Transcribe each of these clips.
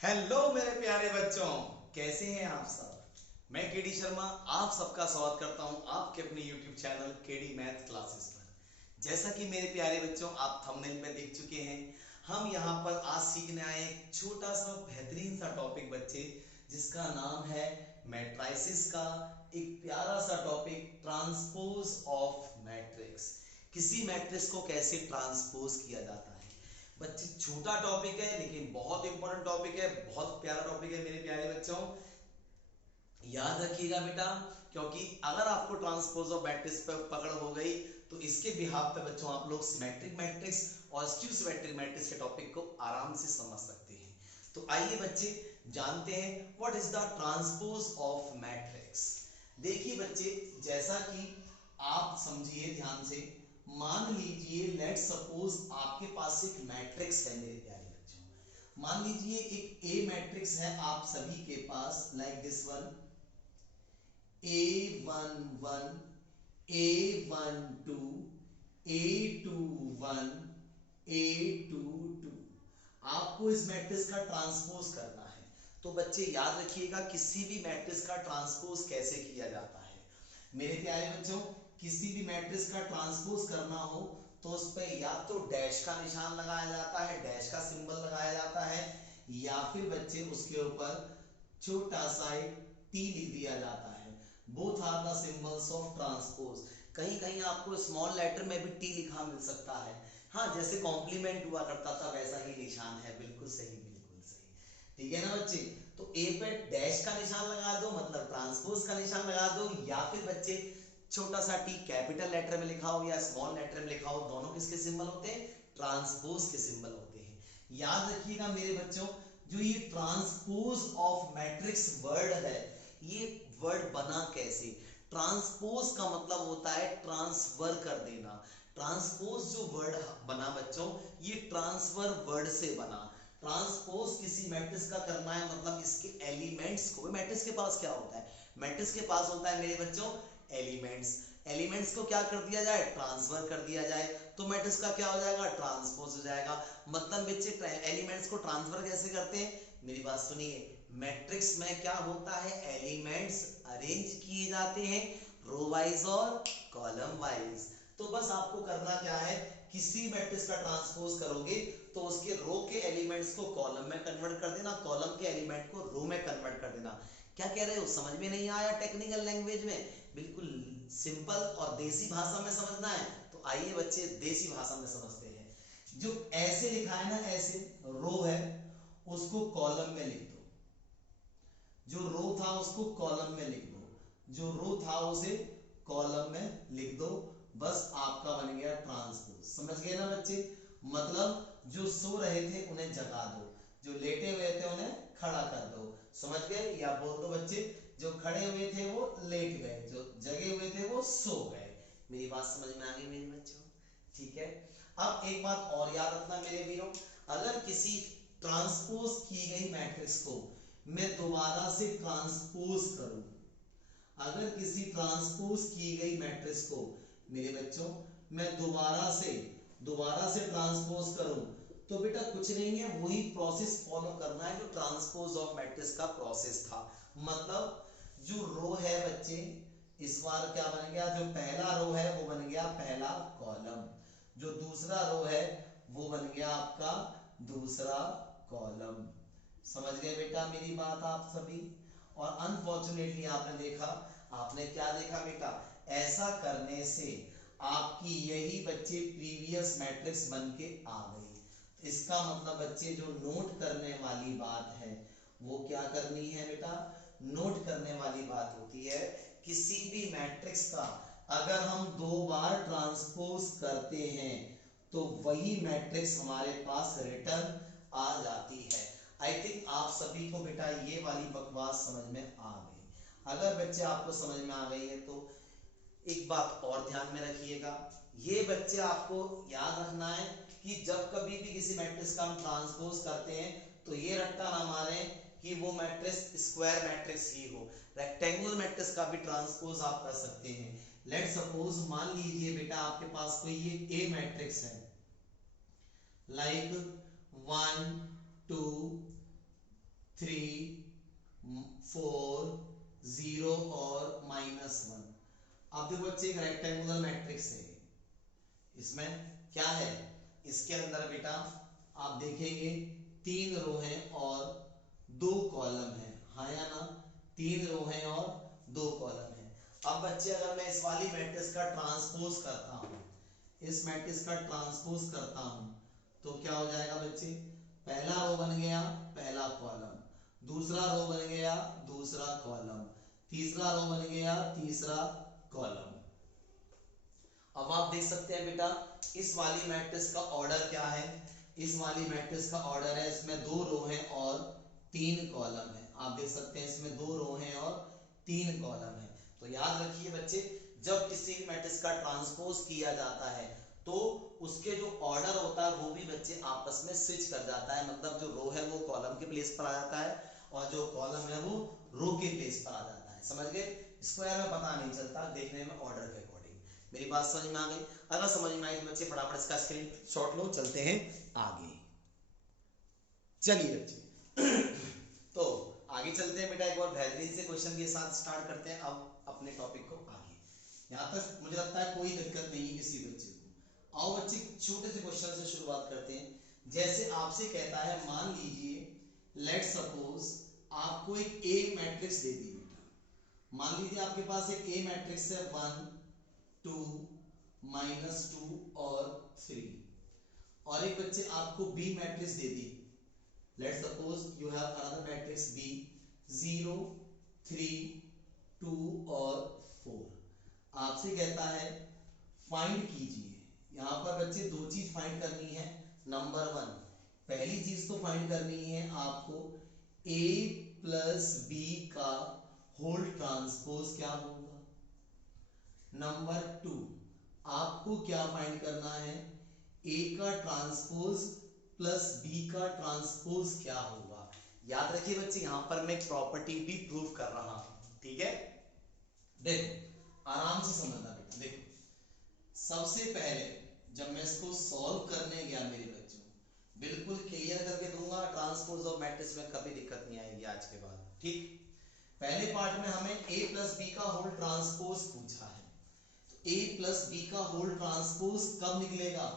Hello मेरे प्यारे बच्चों, कैसे हैं आप सब। मैं केडी शर्मा आप सबका स्वागत करता हूं आपके अपने YouTube channel KD math classes पर। जैसा कि मेरे प्यारे बच्चों आप थंबनेल पे देख चुके हैं, हम यहाँ पर आज सीखने आए एक छोटा सा बेहतरीन सा टॉपिक बच्चे, जिसका नाम है मैट्रिसेस का एक प्यारा सा टॉपिक, ट्रांसपोज ऑफ मैट्रिक्स। किसी मैट्रिक्स को कैसे ट्रांसपोज किया जाता है। बच्चे छोटा टॉपिक है लेकिन बहुत इंपॉर्टेंट टॉपिक है, बहुत प्यारा टॉपिक है मेरे प्यारे बच्चों। याद रखिएगा बेटा, क्योंकि अगर आपको ट्रांसपोज ऑफ मैट्रिक्स पर पकड़ हो गई तो इसके बिहाफ पे बच्चों आप लोग सिमेट्रिक मैट्रिक्स और स्क्यू सिमेट्रिक मैट्रिक्स के टॉपिक को आराम से समझ सकते हैं। तो आइए बच्चे जानते हैं what is the transpose of matrix. देखिए बच्चे, जैसा कि आप समझिए ध्यान से, मान लीजिए लेट सपोज आपके पास एक मैट्रिक्स है मेरे प्यारे बच्चों। मान लीजिए एक ए मैट्रिक्स है आप सभी के पास, like this one, A11, A12, A21, A22। आपको इस मैट्रिक्स का ट्रांसपोज करना है। तो बच्चे याद रखिएगा, किसी भी मैट्रिक्स का ट्रांसपोज कैसे किया जाता है। मेरे प्यारे बच्चों, किसी भी मैट्रिक्स का ट्रांसपोज करना हो तो उस पर या तो डैश का निशान लगाया जाता है, डैश का सिंबल लगाया जाता है, या फिर बच्चे उसके ऊपर छोटा सा टी लिख दिया जाता है। Both are the symbols of transpose. कहीं कहीं आपको स्मॉल लेटर में भी टी लिखा मिल सकता है। हाँ, जैसे कॉम्प्लीमेंट हुआ करता था वैसा ही निशान है। बिल्कुल सही, बिल्कुल सही। ठीक है ना बच्चे। तो ए पे डैश का निशान लगा दो, मतलब ट्रांसपोज का निशान लगा दो, या फिर बच्चे छोटा सा टी कैपिटल लेटर में लिखा हो या स्मॉल लेटर में लिखा हो, दोनों किसके सिंबल होते हैं? ट्रांसपोज के सिंबल होते हैं। याद रखिएगा मेरे बच्चों, जो ये ट्रांसपोज ऑफ मैट्रिक्स वर्ड है, ये वर्ड बना कैसे? ट्रांसपोज का मतलब होता है ट्रांसफर कर देना। ट्रांसपोज जो वर्ड बना बच्चों, ये ट्रांसफर वर्ड से बना। ट्रांसपोज किसी मैट्रिक्स का करना है, मतलब इसके एलिमेंट्स को, मैट्रिक्स के पास क्या होता है? मैट्रिक्स के पास होता है मेरे बच्चों एलिमेंट्स। एलिमेंट्स को क्या कर दिया जाए? ट्रांसफर कर दिया जाए, तो मैट्रिक्स का क्या हो जाएगा? ट्रांसपोज हो जाएगा। मतलब बच्चे एलिमेंट्स को ट्रांसफर कैसे करते हैं? मेरी बात सुनिए, मैट्रिक्स में क्या होता है? एलिमेंट्स अरेंज किए जाते हैं रो वाइज और कॉलम वाइज। तो बस आपको करना क्या है, किसी मैट्रिक्स का ट्रांसपोज करोगे तो उसके रो के एलिमेंट्स को कॉलम में कन्वर्ट कर देना, कॉलम के एलिमेंट को रो में कन्वर्ट कर देना। क्या कह रहे हो? समझ में नहीं आया? टेक्निकल लैंग्वेज में बिल्कुल सिंपल और देसी भाषा में समझना है तो आइए बच्चे देसी भाषा में समझते हैं। जो ऐसे लिखा है ना, ऐसे रो है, उसको कॉलम में लिख दो। जो रो था उसको कॉलम में लिख दो, जो रो था उसे कॉलम में लिख दो। बस आपका बन गया ट्रांसपोज। समझ गए ना बच्चे? मतलब जो सो रहे थे उन्हें जगा दो, जो लेटे हुए थे उन्हें खड़ा कर दो। समझ गए? या बोल दो बच्चे, जो खड़े हुए थे वो लेट गए, जो जगे हुए थे वो सो गए। मेरी बात समझ में आ गई मेरे बच्चों? ठीक है। अब एक बात और याद रखना मेरे वीरों, अगर किसी ट्रांसपोज की गई मैट्रिक्स को मैं दोबारा से ट्रांसपोज करूं, अगर किसी ट्रांसपोज की गई मैट्रिक्स को मेरे बच्चों मैं दोबारा से ट्रांसपोज करूं, तो बेटा कुछ नहीं है, वही प्रोसेस फॉलो करना है जो ट्रांसपोज ऑफ मैट्रिक्स का प्रोसेस था। मतलब जो रो है बच्चे, इस बार क्या बन गया? जो पहला रो है वो बन गया पहला कॉलम, जो दूसरा रो है वो बन गया आपका दूसरा कॉलम। समझ गए बेटा मेरी बात आप सभी? और अनफॉर्चुनेटली आपने देखा, आपने क्या देखा बेटा? ऐसा करने से आपकी यही बच्चे प्रीवियस मैट्रिक्स बन के आ गई। इसका मतलब बच्चे जो नोट करने वाली बात है वो क्या करनी है बेटा? नोट करने वाली बात होती है, किसी भी मैट्रिक्स का अगर हम दो बार ट्रांसपोज करते हैं तो वही मैट्रिक्स हमारे पास रिटर्न आ जाती है। आई थिंक आप सभी को बेटा ये वाली बकवास समझ में आ गई। अगर बच्चे आपको समझ में आ गई है तो एक बात और ध्यान में रखिएगा, ये बच्चे आपको याद रखना है कि जब कभी भी किसी मैट्रिक्स का हम ट्रांसपोज करते हैं तो ये रट्टा ना मारे कि वो मैट्रिक्स स्क्वायर मैट्रिक्स ही हो। रेक्टेंगुलर मैट्रिक्स का भी ट्रांसपोज आप कर सकते हैं। लेट सपोज मान लीजिए बेटा आपके पास कोई ये ए मैट्रिक्स है, लाइक 1 2 3 4 0 और -1। अब देखो बच्चे एक रेक्टेंगुलर मैट्रिक्स है, इसमें क्या है, इसके अंदर बेटा आप देखेंगे 3 रो हैं और 2 कॉलम है, हाँ या ना, 3 रो हैं और 2 कॉलम है। अब बच्चे अगर मैं इस वाली मैट्रिक्स का ट्रांसपोज करता हूं, इस मैट्रिक्स का ट्रांसपोज करता हूं तो क्या हो जाएगा बच्चे, पहला रो बन गया पहला कॉलम, दूसरा रो बन गया दूसरा कॉलम, तीसरा रो बन गया तीसरा कॉलम। अब आप देख सकते हैं बेटा इस वाली मैट्रिक्स का ऑर्डर क्या है, इस वाली मैट्रिक्स का ऑर्डर है, इसमें 2 रो हैं और 3 कॉलम है। आप देख सकते हैं इसमें 2 रो हैं और 3 कॉलम है। तो याद रखिए बच्चे, जब किसी भी मैट्रिक्स का ट्रांसपोज किया जाता है तो उसके जो ऑर्डर होता है वो भी बच्चे आपस में स्विच कर जाता है, मतलब जो रो है वो कॉलम के प्लेस पर आ जाता है और जो कॉलम है वो रो के प्लेस पर आ जाता है। समझ गए? इसको यार में पता नहीं चलता देखने में ऑर्डर के अकॉर्डिंग। मेरी बात समझ में आ गई? अगर समझ में आई तो बच्चे फटाफट इसका स्क्रीनशॉट लो, चलते हैं आगे। चलिए बच्चे तो आगे चलते हैं बेटा, एक और बेहतरीन से क्वेश्चन के साथ स्टार्ट करते हैं अब अपने टॉपिक को आगे। यहाँ तक मुझे लगता है कोई दिक्कत नहीं है किसी बच्चे को। आओ बच्चे छोटे से क्वेश्चन से शुरुआत करते हैं। जैसे आपसे कहता है, मान लीजिए लेट सपोज आपको एक ए मैट्रिक्स दे दी बेटा, मान लीजिए आपके पास एक ए मैट्रिक्स है 1 2 -2 और 3, और एक बच्चे आपको बी मैट्रिक्स दे दी, let suppose you have another matrix B 0 3 2 और 4। आपसे कहता है फाइंड कीजिए, यहां पर बच्चे 2 चीज फाइंड करनी है। नंबर 1, पहली चीज तो फाइंड करनी है आपको a प्लस बी का होल ट्रांसपोज क्या होगा। नंबर 2, आपको क्या फाइंड करना है, a का ट्रांसपोज प्लस b का ट्रांसपोज क्या होगा। याद रखिए बच्चे यहां पर मैं एक प्रॉपर्टी भी प्रूव कर रहा हूं, ठीक है। देखो आराम से समझना बेटा, देखो सबसे पहले जब मैं इसको सॉल्व करने गया मेरे बच्चों, बिल्कुल क्लियर करके दूंगा, ट्रांसपोज ऑफ मैट्रिक्स में कभी दिक्कत नहीं आएगी आज के बाद, ठीक। पहले पार्ट में हमें a प्लस बी का होल ट्रांसपोज पूछा है, तो a प्लस बी का होल ट्रांसपोज कब निकलेगा,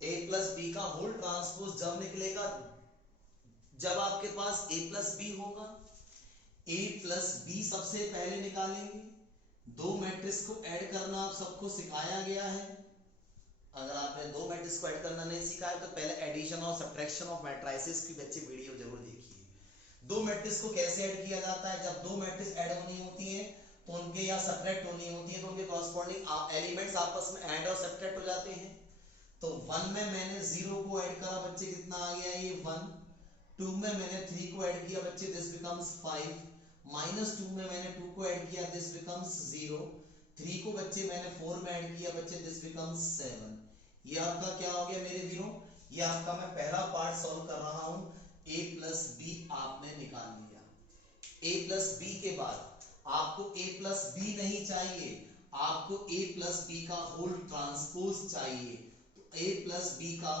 a प्लस बी का होल ट्रांसपोज जब निकलेगा जब आपके पास a प्लस बी होगा। a प्लस बी सबसे पहले निकालेंगे, दो मैट्रिक्स को ऐड करना आप सबको सिखाया गया है। अगर आपने दो मैट्रिक्स को ऐड करना नहीं सीखा है तो पहले एडिशन और सब्ट्रैक्शन ऑफ मैट्रिसेस की बच्चे वीडियो जरूर देखिए। दो मैट्रिक्स को कैसे ऐड किया जाता है, जब दो मैट्रिक्स ऐड होनी होती है तो उनके या सब्ट्रैक्ट होनी होती है तो उनके कॉरस्पॉन्डिंग एलिमेंट्स आपस में ऐड और सब्ट्रैक्ट हो जाते हैं। तो 1 में मैंने 0 को ऐड करा बच्चे, कितना आ गया ये 1। 2 में मैंने 3 को ऐड किया बच्चे, दिस बिकम्स 5। -2 में मैंने 2 को ऐड किया, दिस बिकम्स 0। 3 को बच्चे मैंने 4 में ऐड किया बच्चे, दिस बिकम्स 7। ये आपका क्या हो गया मेरे वीरों, ये आपका मैं पहला पार्ट सॉल्व कर रहा हूं। a प्लस बी आपने निकाल लिया। a प्लस बी के बाद आपको a प्लस बी नहीं चाहिए, आपको a प्लस बी का होल ट्रांसपोज चाहिए। तो a प्लस बी का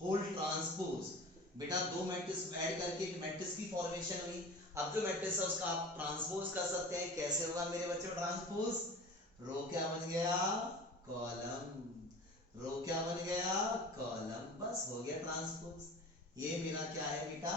होल ट्रांसपोज बेटा दो मैट्रिक्स ऐड करके एक मैट्रिक्स की फॉर्मेशन हुई। अब जो मैट्रिक्स है उसका आप ट्रांसपोज कर सकते हैं। कैसे होगा मेरे बच्चों ट्रांसपोज, रो क्या बन गया कॉलम, रो क्या बन गया कॉलम, बस हो गया ट्रांसपोज। ये मेरा क्या है बेटा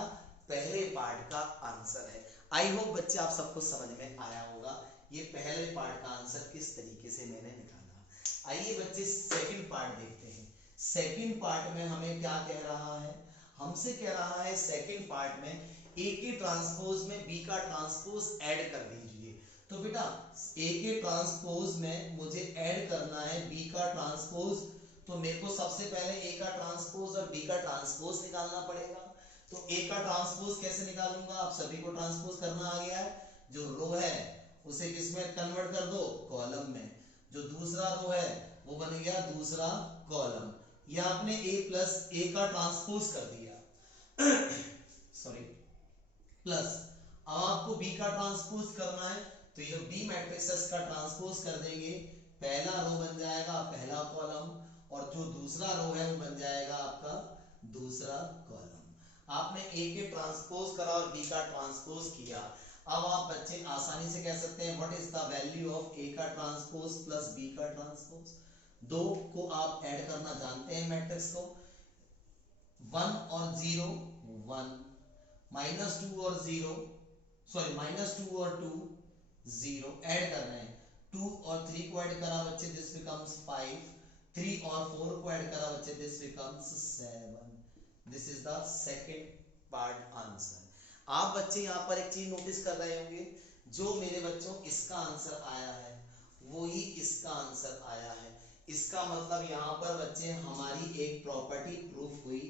पहले पार्ट का आंसर है। आई होप बच्चे आप सबको समझ में आया होगा ये पहले पार्ट का आंसर किस तरीके से मैंने निकाला। आइए बच्चे सेकंड पार्ट देखते हैं। सेकंड पार्ट में हमें क्या कह रहा है, हमसे कह रहा है सेकंड पार्ट में a के ट्रांसपोज में b का ट्रांसपोज ऐड कर दीजिए। तो बेटा a के ट्रांसपोज में मुझे ऐड करना है b का ट्रांसपोज, तो मेरे को सबसे पहले a का ट्रांसपोज और b का ट्रांसपोज निकालना पड़ेगा। तो a का ट्रांसपोज कैसे निकालूंगा, आप सभी को ट्रांसपोज करना आ गया है। जो रो है उसे किसमें कन्वर्ट कर दो कॉलम में, जो दूसरा रो है वो बन गया दूसरा कॉलम। ये आपने a प्लस a का ट्रांसपोज कर दिया सॉरी प्लस अब आपको b का ट्रांसपोज करना है, तो ये b मैट्रिक्स का ट्रांसपोज कर देंगे। पहला रो बन जाएगा पहला कॉलम और जो दूसरा रो है वो बन जाएगा आपका दूसरा कॉलम। आपने ए के ट्रांसपोज करा और बी का ट्रांसपोज किया। अब आप बच्चे आसानी से कह सकते हैं what is the value of A का ट्रांसपोज प्लस बी का ट्रांसपोज। दो को आप ऐड करना जानते हैं मैट्रिक्स को, 1 और 0 1, -2 और 0 सॉरी -2 और 2 0 ऐड कर रहे हैं। 2 और 3 को ऐड करा बच्चे दिस बिकम्स 5, 3 और 4 को ऐड करा बच्चे this becomes 7। This is the second part answer. आप बच्चे यहाँ पर एक चीज नोटिस कर रहे होंगे, जो मेरे बच्चों इसका आंसर आया है वो ही इसका आंसर आया है। इसका मतलब यहाँ पर बच्चे हमारी एक प्रॉपर्टी प्रूफ हुई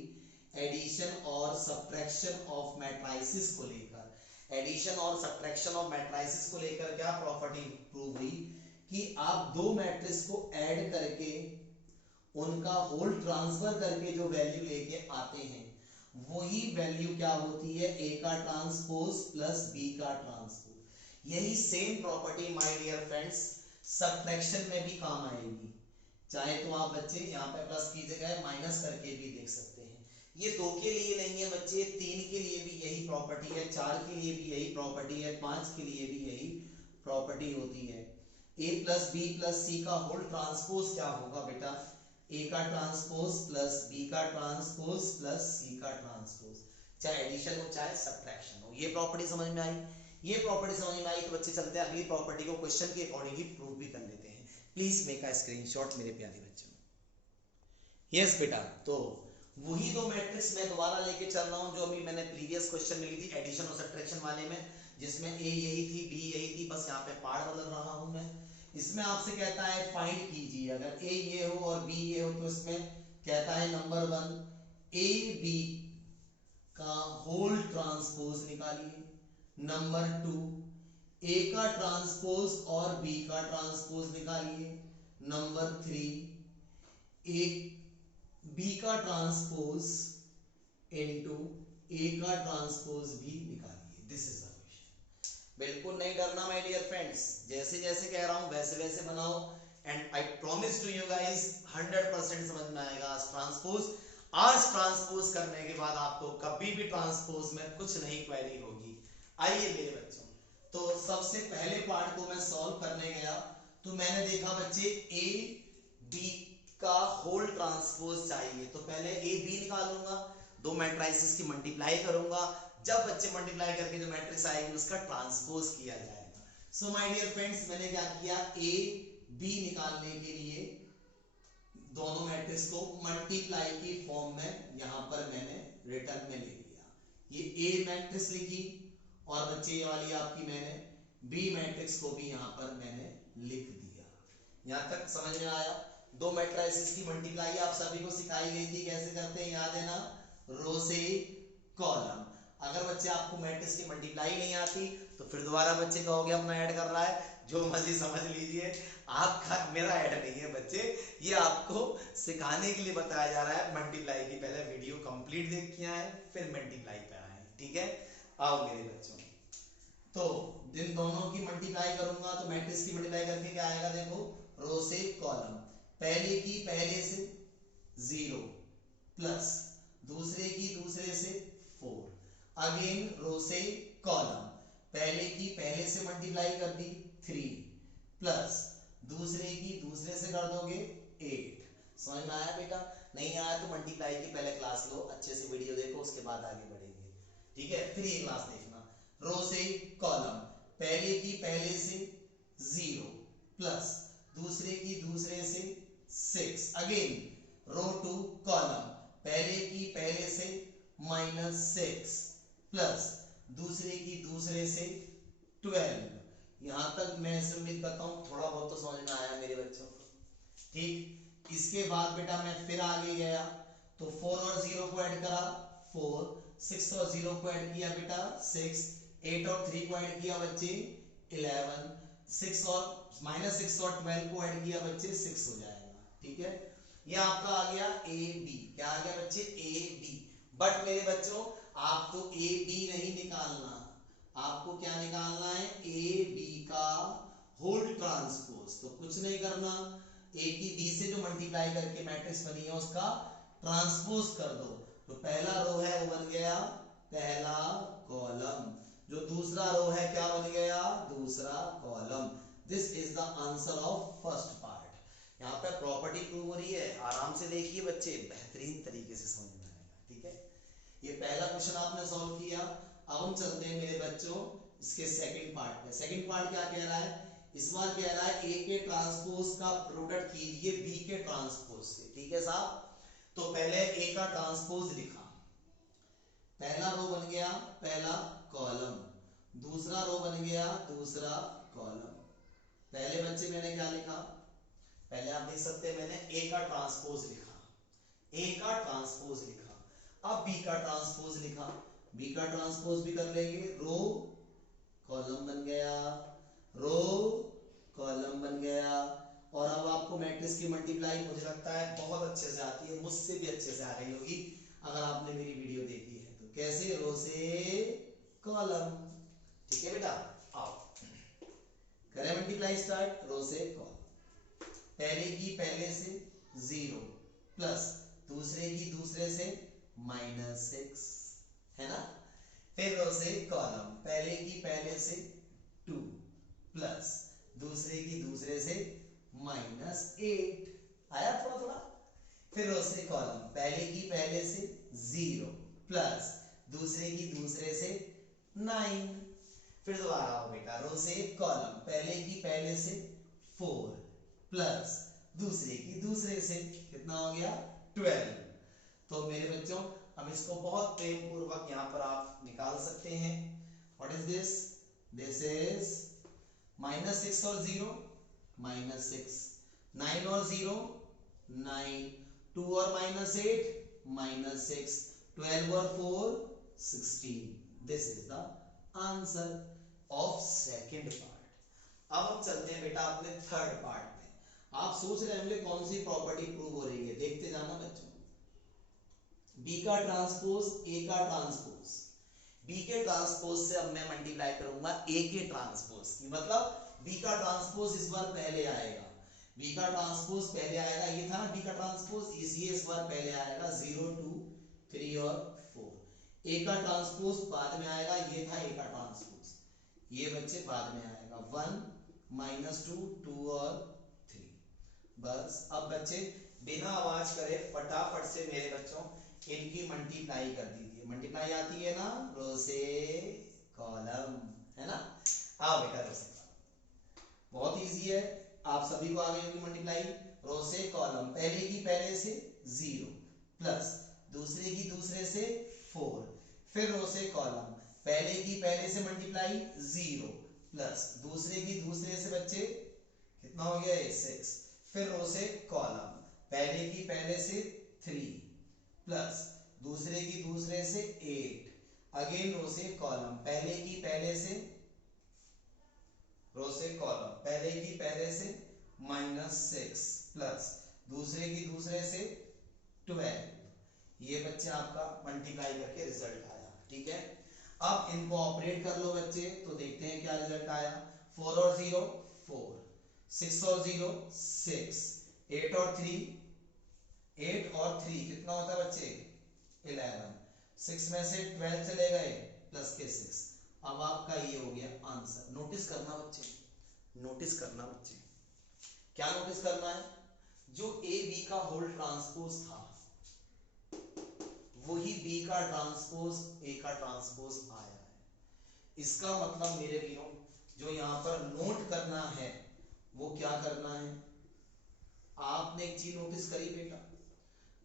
एडिशन और सब्ट्रैक्शन ऑफ मैट्रिसेस को लेकर। एडिशन और सब्ट्रैक्शन ऑफ मैट्रिसेस को लेकर क्या प्रॉपर्टी प्रूव हुई कि आप दो मैट्रिक्स को ऐड करके उनका होल ट्रांसफर करके जो वैल्यू लेके आते हैं वही वैल्यू क्या होती है, ए का ट्रांसपोज प्लस बी का ट्रांसपोज। यही same property my dear friends subtraction में भी काम आएगी। चाहे तो आप बच्चे यहाँ पे प्लस की जगह माइनस करके भी देख सकते हैं। ये 2 के लिए नहीं है बच्चे, 3 के लिए भी यही प्रॉपर्टी है, 4 के लिए भी यही प्रॉपर्टी है, 5 के लिए भी यही प्रॉपर्टी होती है। ए प्लस बी प्लस सी का होल ट्रांसपोज क्या होगा बेटा, ए का ट्रांसपोज प्लस बी का ट्रांसपोज प्लस सी का ट्रांसपोज, चाहे एडिशन हो चाहे सब्ट्रैक्शन हो। ये प्रॉपर्टी समझ में आई? ये प्रॉपर्टी समझ में आई तो बच्चे चलते हैं अगली प्रॉपर्टी को क्वेश्चन के अकॉर्डिंग ही प्रूव भी कर लेते हैं। प्लीज मेक अ स्क्रीनशॉट मेरे प्यारे बच्चों। यस बेटा, तो वही दो मैट्रिक्स मैं दोबारा लेके चल रहा हूं जो अभी मैंने प्रीवियस क्वेश्चन में ली थी एडिशन और सब्ट्रैक्शन वाले में, जिसमें ए यही थी बी यही थी, बस यहाँ पे पार्ट बदल रहा हूं मैं। इसमें आपसे कहता है फाइंड कीजिए, अगर ए ये हो और बी ये हो तो इसमें कहता है नंबर 1 ए बी का होल ट्रांसपोज निकालिए, नंबर 2 ए का ट्रांसपोज और बी का ट्रांसपोज निकालिए, नंबर 3 ए बी का ट्रांसपोज इनटू ए का ट्रांसपोज भी निकालिए। This is the question. बिल्कुल नहीं डरना माय डियर फ्रेंड्स, जैसे जैसे कह रहा हूं वैसे वैसे बनाओ and I promise to you guys 100% समझ में आएगा आज ट्रांसपोज। आज ट्रांसपोज करने के बाद आपको कभी भी ट्रांसपोज में कुछ नहीं क्वेरी होगी। आइए मेरे बच्चों, तो सबसे पहले पार्ट को मैं सॉल्व करने गया तो मैंने देखा बच्चे ए बी का होल ट्रांसपोज चाहिए, तो पहले ए बी निकालूंगा, दो मैट्रिसेस की मल्टीप्लाई करूंगा, जब बच्चे मल्टीप्लाई करके जो मैट्रिक्स आएगी उसका ट्रांसपोज किया जाएगा। सो माय डियर फ्रेंड्स, मैंने क्या किया, ए बी निकालने के लिए दोनों मैट्रिक्स को मल्टीप्लाई की फॉर्म में यहां पर मैंने रिटर्न में ले लिया। ये ए मैट्रिक्स लिखी और बच्चे ये वाली आपकी मैंने बी मैट्रिक्स को भी यहां पर मैंने लिख दिया। यहां तक समझ में आया? दो मैट्रिसेस की मल्टीप्लाई आप सभी को सिखाई गई थी, कैसे करते हैं याद है ना, रो से कॉलम। अगर बच्चे आपको मैट्रिक्स की मल्टीप्लाई नहीं आती तो फिर दोबारा बच्चे कहोगे अपना ऐड कर रहा है, जो मर्जी समझ लीजिए, आपका मेरा ऐड नहीं है बच्चे, ये आपको सिखाने के लिए बताया जा रहा है। मल्टीप्लाई की पहले वीडियो कंप्लीट देख के आए फिर मल्टीप्लाई पे आए, ठीक है? आओ मेरे बच्चों, तो इन दोनों की मल्टीप्लाई करूंगा तो मैट्रिक्स की मल्टीप्लाई करके क्या आएगा, देखो रो से कॉलम, पहले की पहले से 0 प्लस दूसरे की दूसरे से 4, अगेन रो से कॉलम, पहले की पहले से मल्टीप्लाई कर दी 3 प्लस दूसरे की दूसरे से कर दोगे 8। समझ में आया बेटा? नहीं आया तो मल्टीप्लाई की पहले क्लास लो, अच्छे से वीडियो देखो, उसके बाद आगे बढ़ेंगे, ठीक है? फिर ये क्लास देखना, रो से कॉलम, पहले की पहले से 0 प्लस दूसरे की दूसरे से 6, अगेन रो टू कॉलम, पहले की पहले से -6 प्लस दूसरे की दूसरे से 12। यहां तक मैं इसे उम्मीद करता हूं थोड़ा बहुत तो समझ में आया मेरे बच्चों को, ठीक? इसके बाद बेटा मैं फिर आगे गया तो 4 और 0 को ऐड करा 4, 6 और 0 को ऐड किया बेटा 6, 8 और 3 को ऐड किया बच्चे 11, 6 और -6 और 12 को ऐड किया बच्चे 6 हो जाएगा, ठीक है? ये आपका आ गया ए बी, क्या आ गया बच्चे, ए बी। बट मेरे बच्चों आपको ए बी नहीं निकालना, आपको क्या निकालना है, ए बी का होल ट्रांसपोज। तो कुछ नहीं करना, ए की बी से जो मल्टीप्लाई करके मैट्रिक्स बनी है उसका ट्रांसपोज कर दो, तो पहला रो है वो बन गया पहला कॉलम, जो दूसरा रो है क्या बन गया दूसरा column. This is the answer of first part. यहाँ पे प्रॉपर्टी प्रूव हो रही है, आराम से देखिए बच्चे, बेहतरीन तरीके से समझ में आएगा। ठीक है, ये पहला क्वेश्चन आपने सॉल्व किया। अब हम चलते हैं मेरे बच्चों इसके सेकंड पार्ट में। सेकंड पार्ट क्या कह रहा है, इस बार कह रहा है ए के ट्रांसपोज का प्रोडक्ट कीजिए बी के ट्रांसपोज से। ठीक है साहब, तो पहले ए का ट्रांसपोज लिखा, पहला रो बन गया पहला कॉलम, दूसरा रो बन गया दूसरा कॉलम। पहले बच्चे मैंने क्या लिखा, पहले आप देख सकते हैं मैंने ए का ट्रांसपोज लिखा, ए का ट्रांसपोज लिखा। अब बी का ट्रांसपोज लिखा, बी का ट्रांसपोज भी कर लेंगे, रो कॉलम बन गया, रो कॉलम बन गया। और अब आपको मैट्रिक्स की मल्टीप्लाई मुझे लगता है बहुत अच्छे से आती है, मुझसे भी अच्छे से आ रही होगी अगर आपने मेरी वीडियो देखी है तो। कैसे, रो से कॉलम। ठीक है बेटा, आओ करें मल्टीप्लाई स्टार्ट, रो से कॉलम। पहले की पहले से 0 प्लस दूसरे की दूसरे से -6 है ना। फिर रो से कॉलम, पहले की पहले से 2 प्लस दूसरे की दूसरे से -8 आया थोड़ा थोड़ा। फिर रो से कॉलम, पहले की पहले से 0 प्लस दूसरे की दूसरे से 9। फिर दोबारा आओ बेटा, रो से कॉलम, पहले की पहले से 4 प्लस दूसरे की दूसरे से कितना हो गया 12। तो मेरे बच्चों हम इसको बहुत प्रेम पूर्वक यहाँ पर आप निकाल सकते हैं। What is this, this is -6 और 0 -6, 9 और 0 9, 2 और -8 -6, 12 और 4 16। This is the answer of second part. अब हम चलते हैं बेटा अपने थर्ड पार्ट में। आप सोच रहे होंगे कौन सी प्रॉपर्टी प्रूव हो रही है, देखते जाना बच्चों। बी का ट्रांसपोज ए का ट्रांसपोज, बी के ट्रांसपोज से अब मैं मल्टीप्लाई करूंगा ए के ट्रांसपोज की, मतलब बी का ट्रांसपोज इस बार पहले आएगा, बी का ट्रांसपोज पहले आएगा, ये था ना बी का ट्रांसपोज, इसलिए इस बार पहले आएगा 0 2 3 और 4। ए का ट्रांसपोज बाद में आएगा, ये था ए का ट्रांसपोज, ये बच्चे बाद में आएगा 1 -2 2 और 3। बस अब बच्चे बिना आवाज करे फटाफट से मेरे बच्चों इनकी मल्टीप्लाई कर दीजिए। मल्टीप्लाई आती है ना, रो से कॉलम, है ना। आओ बेटा रो से कॉलम, बहुत इजी है, आप सभी को आ गई होगी मल्टीप्लाई। रो से कॉलम, पहले की पहले से 0 प्लस दूसरे की दूसरे से 4। फिर रो से कॉलम, पहले की पहले से मल्टीप्लाई 0 प्लस दूसरे की दूसरे से बच्चे कितना हो गया 6। फिर रो से कॉलम, पहले की पहले से 3 प्लस दूसरे की दूसरे से 8। अगेन रो से कॉलम, पहले की पहले से रो से कॉलम, पहले की पहले से -6 प्लस दूसरे की दूसरे से 12। ये बच्चे आपका मल्टीप्लाई करके रिजल्ट आया। ठीक है, अब इनको ऑपरेट कर लो बच्चे, तो देखते हैं क्या रिजल्ट आया। 4 और 0 4, 6 और 0 6, 8 और 3 8 और 3 कितना होता है बच्चे 11। 6 में से 12 चले गए प्लस के 6। अब आपका ये हो गया आंसर। नोटिस करना बच्चे, नोटिस करना बच्चे, क्या नोटिस करना है, जो ए बी का होल ट्रांसपोज था वही बी का ट्रांसपोज ए का ट्रांसपोज आया है। इसका मतलब मेरे वीरों जो यहां पर नोट करना है वो क्या करना है, आपने एक चीज नोटिस करी बेटा,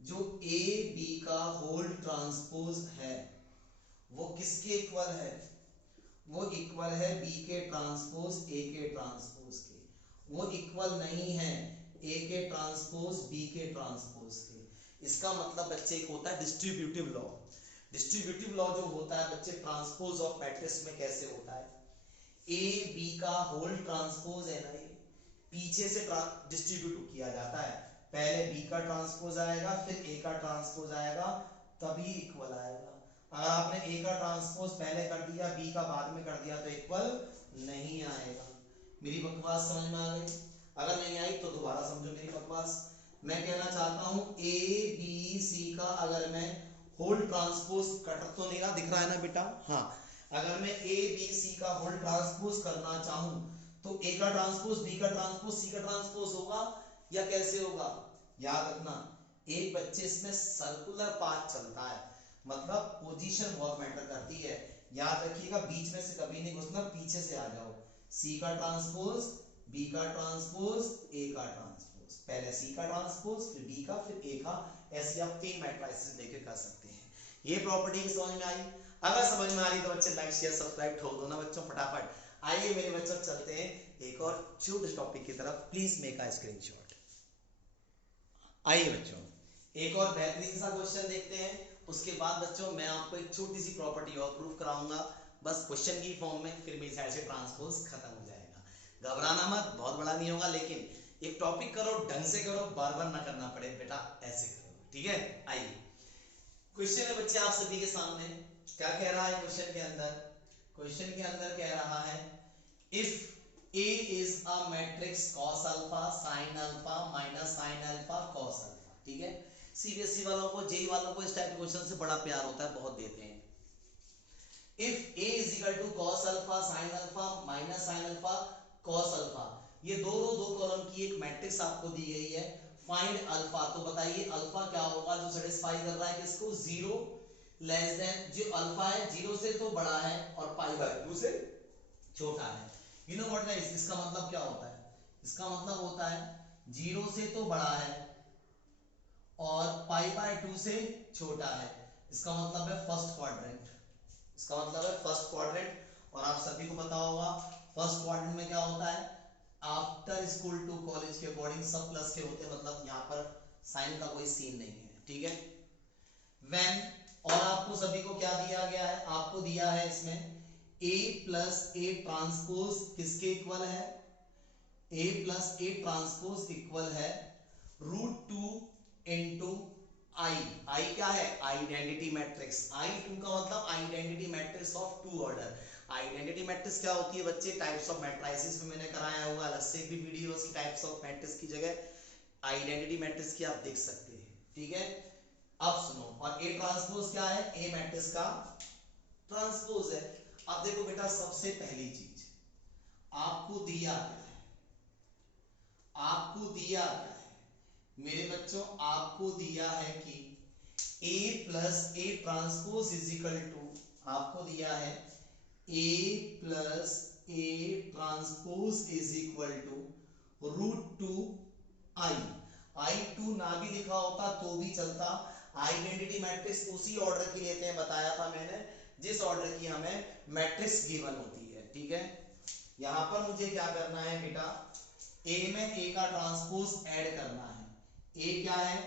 जो ए बी का होल ट्रांसपोज है वो किसके इक्वल है, वो इक्वल है बी के ट्रांसपोज ए के ट्रांसपोज के, वो इक्वल नहीं है ए के ट्रांसपोज बी के ट्रांसपोज के। इसका मतलब बच्चे एक होता है डिस्ट्रीब्यूटिव लॉ। डिस्ट्रीब्यूटिव लॉ जो होता है बच्चे ट्रांसपोज ऑफ मैट्रिक्स में कैसे होता है, ए बी का होल ट्रांसपोज है ना, ये पीछे से डिस्ट्रीब्यूट किया जाता है, पहले बी का ट्रांसपोज आएगा फिर ए का ट्रांसपोज आएगा तभी इक्वल आएगा। अगर आपने ए का ट्रांसपोज पहले कर दिया बी का बाद में कर दिया तो इक्वल नहीं आएगा। मेरी बकवास समझ में आ गई, अगर नहीं आई तो दोबारा समझो मेरी बकवास। मैं कहना चाहता हूं ए बी सी का अगर मैं होल ट्रांसपोज कट तो नहीं रहा, दिख रहा है ना बेटा? हाँ, अगर मैं ए बी सी का होल ट्रांसपोज करना चाहूं तो ए का ट्रांसपोज बी का ट्रांसपोज सी का ट्रांसपोज होगा या कैसे होगा? याद रखना एक बच्चे इसमें सर्कुलर पाथ चलता है, मतलब पोजीशन बहुत मैटर करती है। याद रखिएगा बीच में से कभी नहीं घुसना, पीछे से आ जाओ। सी का ट्रांसपोज बी का ट्रांसपोज ए का ट्रांसपोज, पहले सी का ट्रांसपोज फिर बी का फिर ए का, ऐसे आप 3 मैट्रिसेस लेके कर सकते हैं। ये प्रॉपर्टी की समझ में आई? अगर समझ में आ रही तो बच्चे लाइक शेयर सब्सक्राइब ठोक दो ना बच्चों फटाफट। आइए मेरे बच्चों चलते हैं एक और छोटे टॉपिक की तरफ, प्लीज मेक अ स्क्रीनशॉट। आइए बच्चों एक और बेहतरीन सा क्वेश्चन देखते हैं, उसके बाद बच्चों मैं आपको एक छोटी सी प्रॉपर्टी और प्रूफ कराऊंगा, बस क्वेश्चन की फॉर्म में, फिर मेरी साइड से ट्रांसपोज खत्म हो जाएगा। घबराना मत, बहुत बड़ा नहीं होगा, लेकिन एक टॉपिक करो ढंग से करो, बार बार ना करना पड़े बेटा, ऐसे करो, ठीक है? आइए क्वेश्चन है बच्चे आप सभी के सामने, क्या कह रहा है क्वेश्चन के अंदर? क्वेश्चन के अंदर कह रहा है if A is a matrix cos alpha sin alpha minus sin alpha cos alpha, ठीक है? सीबीएसई वालों को, जेई वालों को इस टाइप के क्वेश्चन से बड़ा प्यार होता है, बहुत देते हैं। If A is equal to cos alpha sin alpha minus sin alpha cos alpha, ये दो कॉलम की एक मैट्रिक्स आपको दी गई है। फाइंड अल्फा, तो बताइए अल्फा क्या होगा जो सेटिस्फाई कर रहा है किसको? 0 लेस देन, जो अल्फा है 0 से तो बड़ा है और पाई बाय 2 से छोटा है। यू नो व्हाट गाइस, इसका मतलब क्या होता है? इसका मतलब होता है 0 से तो बड़ा है और पाई बाय 2 से छोटा है। इसका मतलब है फर्स्ट क्वाड्रेंट, इसका मतलब है फर्स्ट क्वाड्रेंट। और आप सभी को पता होगा फर्स्ट क्वाड्रेंट में क्या होता है, आफ्टर स्कूल टू कॉलेज के अकॉर्डिंग सब प्लस के होते हैं, मतलब यहाँ पर साइन का कोई सीन नहीं है, ठीक है? व्हेन, और आपको सभी को क्या दिया गया है? आपको दिया है इसमें a प्लस ए ट्रांसपोज किसके इक्वल है? a plus A transpose equal है √2 इंटू आई। आई क्या है? Identity matrix. I2 का मतलब identity matrix of 2 order. Identity matrix क्या होती है बच्चे? टाइप्स ऑफ मैट्रिसेस में मैंने कराया होगा अलग से भी वीडियो, की टाइप्स ऑफ मैट्रिक्स की जगह आइडेंटिटी मैट्रिक्स की आप देख सकते हैं, ठीक है? अब सुनो, और ए ट्रांसपोज क्या है? ए मैट्रिक्स का ट्रांसपोज है। अब देखो बेटा, सबसे पहली चीज आपको दिया क्या है? आपको दिया क्या है मेरे बच्चों? आपको दिया है कि a plus A transpose is equal to, आपको दिया है a plus A transpose is equal to √2 I. I2 ना भी लिखा होता तो भी चलता। आइडेंटिटी मैट्रिक्स उसी ऑर्डर की लेते हैं, बताया था मैंने, जिस ऑर्डर की हमें मैट्रिक्स गिवन होती है, ठीक है? यहां पर मुझे क्या करना है बेटा? ए में ए का ट्रांसपोज ऐड करना है। ए क्या है?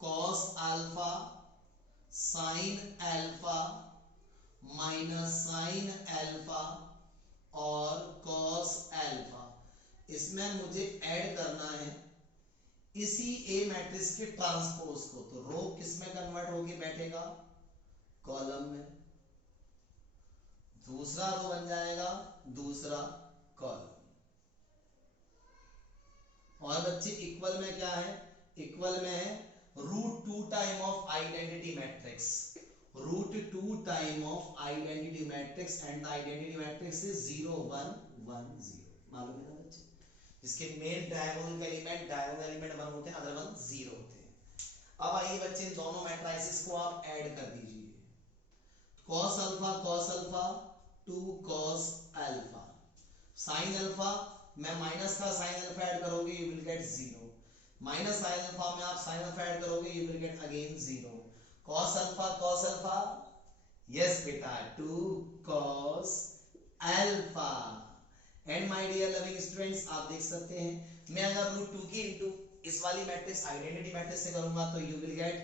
cos alpha sin alpha minus sin alpha और cos अल्फा, इसमें मुझे ऐड करना है इसी ए मैट्रिक्स के ट्रांसपोज को। तो रो किस में कन्वर्ट होके बैठेगा? कॉलम में। दूसरा रो बन जाएगा दूसरा कॉलम। और बच्चे इक्वल में क्या है? इक्वल में है √2 time of identity matrix, √2 time of identity matrix, and identity matrix is 0 1 1 0। मालूम है ना बच्चे? जिसके मेन डायगोनल एलिमेंट 1 होते हैं, अदर 1 0 होते हैं। अब आइए बच्चे इन दोनों मैट्रिसेस को आप ऐड कर दीजिए। cos alpha 2 cos alpha, sin alpha में माइनस का sin अल्फा ऐड करोगे you will get 0, minus sin alpha में आप sin अल्फा ऐड करोगे you will get again 0। cos alpha yes बेटा 2 cos alpha. And my dear loving students, आप देख सकते हैं मैं अगर √2 की इनटू इस वाली मैट्रिक्स आइडेंटिटी मैट्रिक्स से करूंगा तो यू विल गेट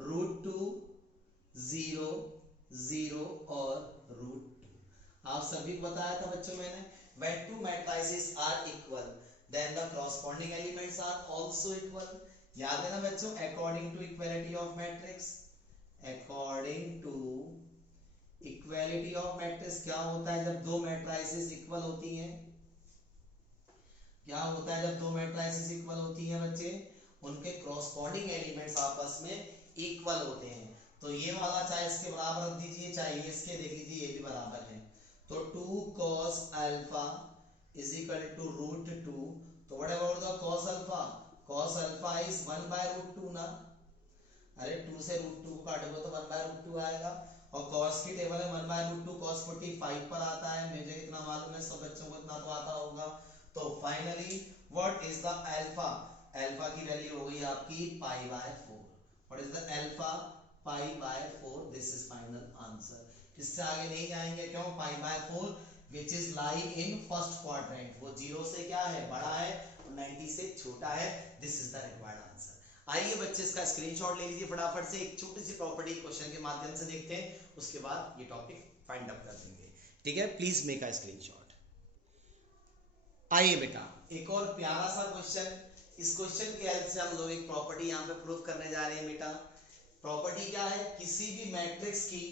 √2 0 0 और √2। आप सभी को बताया था बच्चों मैंने, when two matrices are equal then the corresponding elements are also equal। याद है ना बच्चों? according to equality of matrix, according to equality of matrix क्या होता है जब दो matrices equal होती हैं? क्या होता है जब दो matrices equal होती हैं बच्चे? उनके corresponding elements आपस में equal होते हैं। तो ये वाला चाहे इसके बराबर रख दीजिए, चाहे ये इसके, देख लीजिए ये भी बराबर है। तो 2 cos alpha is equal to √2। तो what about the cos alpha? cos alpha is 1/√2 ना। अरे 2 से √2 को काटोगे तो 1/√2 आएगा। और cos की टेबल है 1/√2, cos 45 पर आता है, मुझे इतना मालूम है, सब बच्चों को इतना तो आता होगा। तो finally what is the alpha? Alpha की वैल्यू हो गई आपकी π/4। What is the alpha? π/4। This is final answer. इससे आगे नहीं जाएंगे, क्यों? π/4 which is lie in first quadrant, वो 0 से क्या है? बड़ा है, और 90 से छोटा है। This is the required answer. आइए बच्चे इसका स्क्रीनशॉट ले लीजिए फटाफट से, एक छोटी सी प्रॉपर्टी क्वेश्चन के माध्यम से देखते हैं, उसके बाद ये टॉपिक फाइंड आउट कर देंगे। ठीक है, प्लीज मेक अ स्क्रीनशॉट। आइए बेटा एक और प्यारा सा क्वेश्चन, इस क्वेश्चन की हेल्प से हम लोग एक प्रॉपर्टी यहाँ पे प्रूव करने जा रहे हैं बेटा। प्रॉपर्टी क्या है? किसी भी मैट्रिक्स की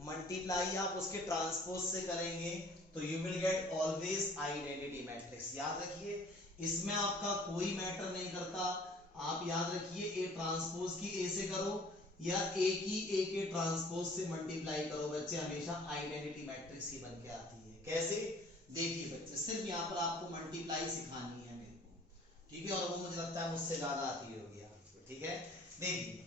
मल्टीप्लाई आप उसके ट्रांसपोज से करेंगे तो you will gate always identity matrix. याद रखिए, इसमें आपका कोई मैटर नहीं करता। आप याद रखिए, ए ट्रांसपोज की ए से करो या ए की ए के ट्रांसपोज से मल्टीप्लाई करो, बच्चे हमेशा आइडेंटिटी मैट्रिक्स ही बन के आती है। कैसे? देखिए बच्चे, सिर्फ यहाँ पर आपको मल्टीप्लाई सिखानी है मेरे को, ठीक है, और वो मुझे लगता है मुझसे ज्यादा आती होगी आपको। ठीक है, देखिए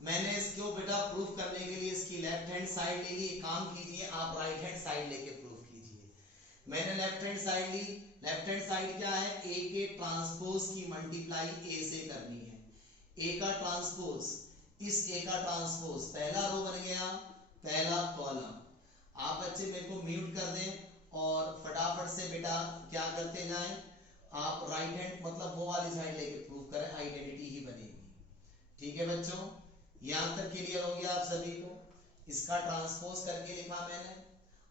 मैंने इसको बेटा प्रूफ करने के लिए इसकी लेफ्ट हैंड साइड ले ली। काम कीजिए, आप राइट हैंड साइड लेके प्रूफ कीजिए। मैंने लेफ्ट हैंड साइड ली। लेफ्ट हैंड साइड क्या है? ए के ट्रांसपोज की मल्टीप्लाई ए से करनी है। ए का ट्रांसपोज, इस ए का ट्रांसपोज, पहला रो बन गया, पहला कॉलम। आप बच्चे मेरे को म्यूट कर दें और फटाफट से बेटा क्या करते जाएं, आप राइट हैंड मतलब वो वाली साइड लेके प्रूफ करें, आइडेंटिटी ही बनेगी। ठीक है बच्चों, यहां तक क्लियर हो गया आप सभी को? इसका ट्रांसपोज करके लिखा मैंने।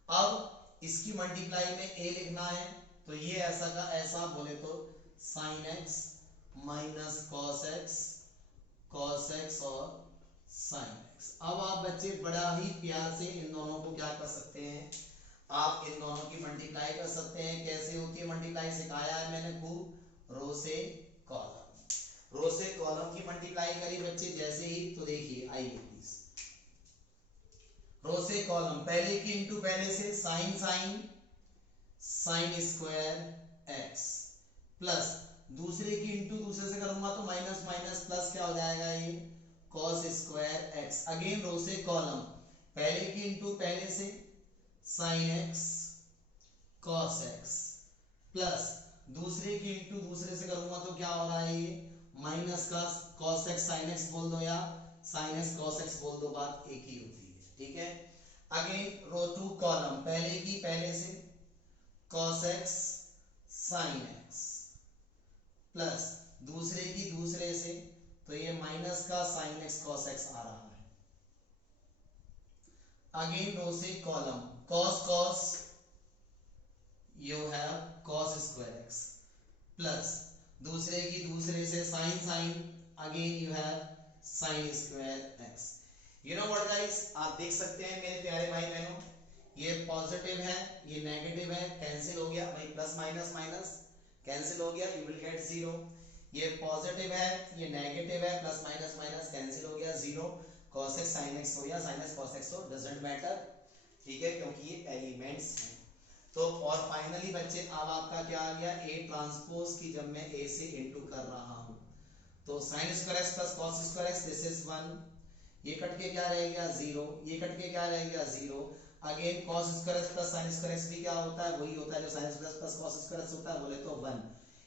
अब इसकी मल्टीप्लाई में ए लिखना है, तो ये ऐसा का ऐसा बोले तो sin x minus cos x और sin x। अब आप बच्चे बड़ा ही प्यार से इन दोनों को क्या कर सकते हैं, आप इन दोनों की मल्टीप्लाई कर सकते हैं। कैसे होती है मल्टीप्लाई? सिखाया है मैंने खूब, रो से कॉलम। रो से कॉलम की मल्टीप्लाई करी बच्चे जैसे ही, तो देखिए आइए प्लीज, रो से कॉलम, पहले की इंटू पहले से, साइन स्क्वायर एक्स, प्लस दूसरे की इंटू दूसरे से करूंगा तो माइनस माइनस प्लस क्या हो जाएगा, ये कॉस स्क्वायर एक्स। अगेन रो से कॉलम, पहले की इंटू पहले से, sine x cos x, plus दूसरे की इंटू दूसरे से करूंगा तो क्या हो रहा है, ये माइनस का cos x sin x बोल दो या sin x cos x बोल दो, बात एक ही होती है। ठीक है, अगेन रो टू कॉलम, पहले की पहले से, cos x sin x, plus दूसरे की दूसरे से, तो ये माइनस का sin x cos x आ रहा है। अगेन रो से column, cos you have cos square x, plus दूसरे की दूसरे से sin, again you have sin square x। You know what guys, आप देख सकते हैं मेरे प्यारे भाई बहनों, ये पॉजिटिव है, ये नेगेटिव है, कैंसिल हो गया भाई, प्लस माइनस माइनस कैंसिल हो गया, यू विल गेट 0। ये पॉजिटिव है, ये नेगेटिव है, प्लस माइनस माइनस कैंसिल हो गया, 0। cos x sin x हो या sin x cos x हो, डजंट मैटर। ठीक है, क्योंकि ये एलिमेंट्स हैं। तो और फाइनली बच्चे अब आपका क्या आ गया, ए ट्रांसपोज की जब मैं ए से इनटू कर रहा हूं तो sin square x plus cos square x, this is 1, ये कट के क्या रहेगा 0, ये कट के क्या रहेगा 0। Again cos square x plus sin square x भी क्या होता है, वही होता है जो sin square plus cos square x होता है, बोले तो 1।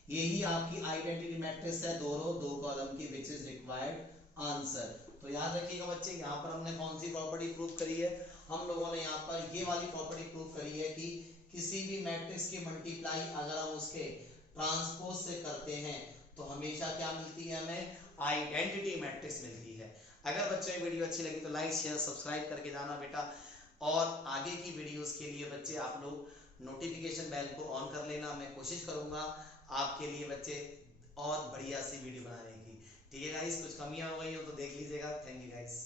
यही आपकी आइडेंटिटी मैट्रिक्स है, दो रो दो कॉलम की, विच इज रिक्वायर्ड आंसर। तो याद रखिएगा बच्चे, यहाँ पर हमने कौन सी प्रॉपर्टी प्रूव करी है, हम लोगों ने यहाँ पर ये वाली प्रॉपर्टी प्रूव करी है कि किसी भी मैट्रिक्स की मल्टीप्लाई अगर हम उसके ट्रांसपोज से करते हैं तो हमेशा क्या मिलती है, हमें आइडेंटिटी मैट्रिक्स मिलती है। अगर बच्चों ये वीडियो अच्छी लगी तो लाइक शेयर सब्सक्राइब करके जाना बेटा, और आगे की वीडियोस के लिए बच्चे आप लोग नोटिफिकेशन बेल को ऑन कर लेना। मैं कोशिश करूंगा आपके लिए बच्चे और बढ़िया सी वीडियो बनाने की। ठीक है गाइस, कुछ कमियां हो गई हो तो देख लीजिएगा। Thank you guys.